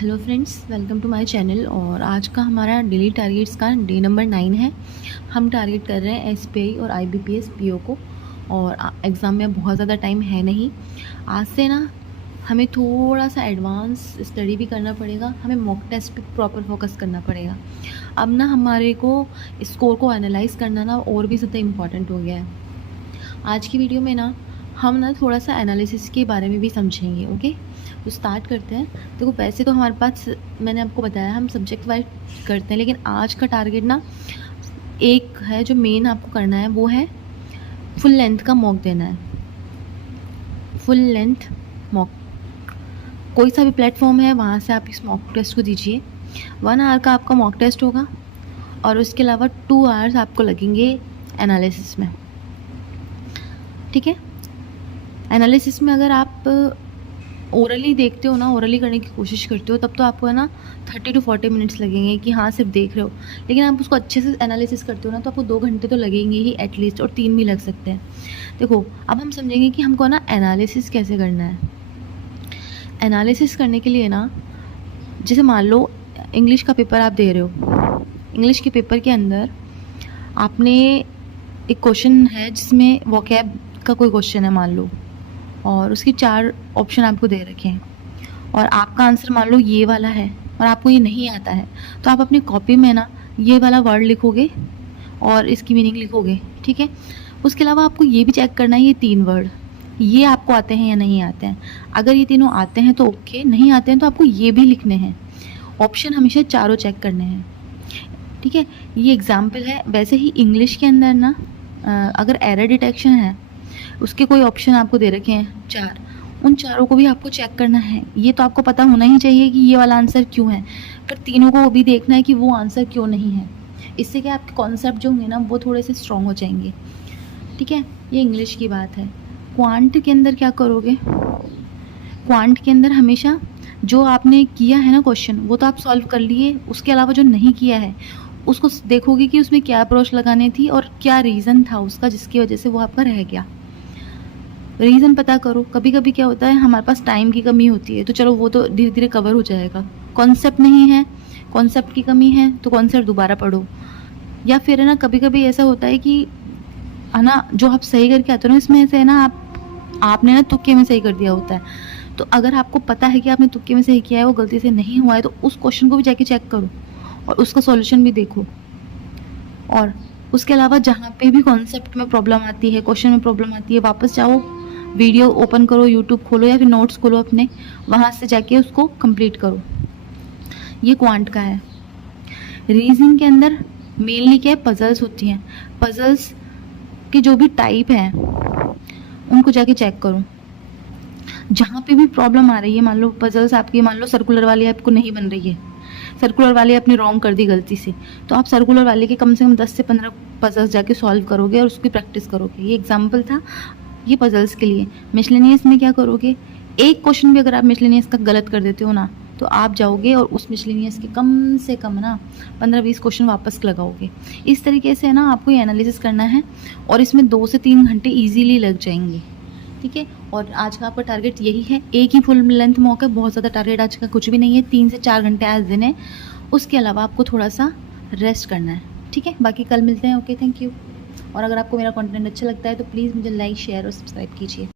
Hello friends, welcome to my channel. और आज का हमारा डेली टारगेट्स का डे नंबर 9 है। हम टारगेट कर रहे हैं एसपीआई और आईबीपीएस पीओ को। और एग्ज़ाम में बहुत ज़्यादा टाइम है नहीं। आज से ना हमें थोड़ा सा एडवांस स्टडी भी करना पड़ेगा, हमें मॉक टेस्ट पे प्रॉपर फोकस करना पड़ेगा। अब ना हमारे को स्कोर को एनालाइज करना ना और भी ज़्यादा इम्पॉर्टेंट हो गया है। आज की वीडियो में ना हम ना थोड़ा सा एनालिसिस के बारे में भी समझेंगे। ओके, तो स्टार्ट करते हैं। देखो, वैसे तो हमारे पास, मैंने आपको बताया, हम सब्जेक्ट वाइज करते हैं, लेकिन आज का टारगेट ना एक है जो मेन आपको करना है, वो है फुल लेंथ का मॉक देना है। फुल लेंथ मॉक, कोई सा भी प्लेटफॉर्म है वहाँ से आप इस मॉक टेस्ट को दीजिए। 1 आवर का आपका मॉक टेस्ट होगा और उसके अलावा 2 आवर्स आपको लगेंगे एनालिसिस में। ठीक है, एनालिसिस में अगर आप ओरली देखते हो ना, ओरली करने की कोशिश करते हो, तब तो आपको है ना 30 to 40 मिनट्स लगेंगे कि हाँ सिर्फ देख रहे हो। लेकिन आप उसको अच्छे से एनालिसिस करते हो ना, तो आपको 2 घंटे तो लगेंगे ही एटलीस्ट, और 3 भी लग सकते हैं। देखो, अब हम समझेंगे कि हमको ना एनालिसिस कैसे करना है। एनालिसिस करने के लिए ना, जैसे मान लो इंग्लिश का पेपर आप दे रहे हो। इंग्लिश के पेपर के अंदर आपने एक क्वेश्चन है जिसमें वोकैब का कोई क्वेश्चन है मान लो, और उसकी 4 ऑप्शन आपको दे रखे हैं, और आपका आंसर मान लो ये वाला है और आपको ये नहीं आता है, तो आप अपनी कॉपी में ना ये वाला वर्ड लिखोगे और इसकी मीनिंग लिखोगे। ठीक है, उसके अलावा आपको ये भी चेक करना है ये 3 वर्ड ये आपको आते हैं या नहीं आते हैं। अगर ये तीनों आते हैं तो ओके, नहीं आते हैं तो आपको ये भी लिखने हैं। ऑप्शन हमेशा चारों चेक करने हैं। ठीक है, ये एग्जाम्पल है। वैसे ही इंग्लिश के अंदर ना अगर एरर डिटेक्शन है, उसके कोई ऑप्शन आपको दे रखे हैं 4, उन चारों को भी आपको चेक करना है। ये तो आपको पता होना ही चाहिए कि ये वाला आंसर क्यों है, पर तीनों को वो भी देखना है कि वो आंसर क्यों नहीं है। इससे क्या आपके कॉन्सेप्ट जो होंगे ना वो थोड़े से स्ट्रॉन्ग हो जाएंगे। ठीक है, ये इंग्लिश की बात है। क्वांट के अंदर क्या करोगे, क्वांट के अंदर हमेशा जो आपने किया है ना क्वेश्चन, वो तो आप सॉल्व कर लिए, उसके अलावा जो नहीं किया है उसको देखोगे कि उसमें क्या अप्रोच लगानी थी और क्या रीज़न था उसका जिसकी वजह से वो आपका रह गया। रीज़न पता करो। कभी कभी क्या होता है, हमारे पास टाइम की कमी होती है, तो चलो वो तो धीरे धीरे कवर हो जाएगा। कॉन्सेप्ट नहीं है, कॉन्सेप्ट की कमी है, तो कॉन्सेप्ट दोबारा पढ़ो। या फिर है ना, कभी कभी ऐसा होता है कि है ना, जो आप सही करके आते हो ना, इसमें से है ना आपने ना तुक्के में सही कर दिया होता है। तो अगर आपको पता है कि आपने तुक्के में सही किया है, वो गलती से नहीं हुआ है, तो उस क्वेश्चन को भी जाके चेक करो और उसका सॉल्यूशन भी देखो। और उसके अलावा जहाँ पे भी कॉन्सेप्ट में प्रॉब्लम आती है, क्वेश्चन में प्रॉब्लम आती है, वापस जाओ, वीडियो ओपन करो, यूट्यूब खोलो या फिर नोट्स खोलो अपने, वहाँ से जाके उसको कंप्लीट करो। ये क्वांट का है। रीजनिंग के अंदर मेनली क्या है, पजल्स होती हैं। पजल्स के जो भी टाइप हैं उनको जाके चेक करो। जहाँ पे भी प्रॉब्लम आ रही है, मान लो पजल्स आपकी, मान लो सर्कुलर वाली आपको नहीं बन रही है, सर्कुलर वाली आपने रॉन्ग कर दी गलती से, तो आप सर्कुलर वाले के कम से कम 10 से 15 पजल्स जाके सॉल्व करोगे और उसकी प्रैक्टिस करोगे। ये एग्जाम्पल था ये पजल्स के लिए। मिसलेनियस में क्या करोगे, एक क्वेश्चन भी अगर आप मिसलेनियस का गलत कर देते हो ना, तो आप जाओगे और उस मिसलेनियस के कम से कम ना 15-20 क्वेश्चन वापस लगाओगे। इस तरीके से है ना आपको ये एनालिसिस करना है, और इसमें 2 से 3 घंटे ईजीली लग जाएंगे। ठीक है, और आज का आपका टारगेट यही है। एक ही फुल लेंथ मॉक है, बहुत ज़्यादा टारगेट आज का कुछ भी नहीं है। 3 से 4 घंटे आज दिन है, उसके अलावा आपको थोड़ा सा रेस्ट करना है। ठीक है, बाकी कल मिलते हैं। Okay, thank you. और अगर आपको मेरा कंटेंट अच्छा लगता है तो प्लीज़ मुझे लाइक, शेयर और सब्सक्राइब कीजिए।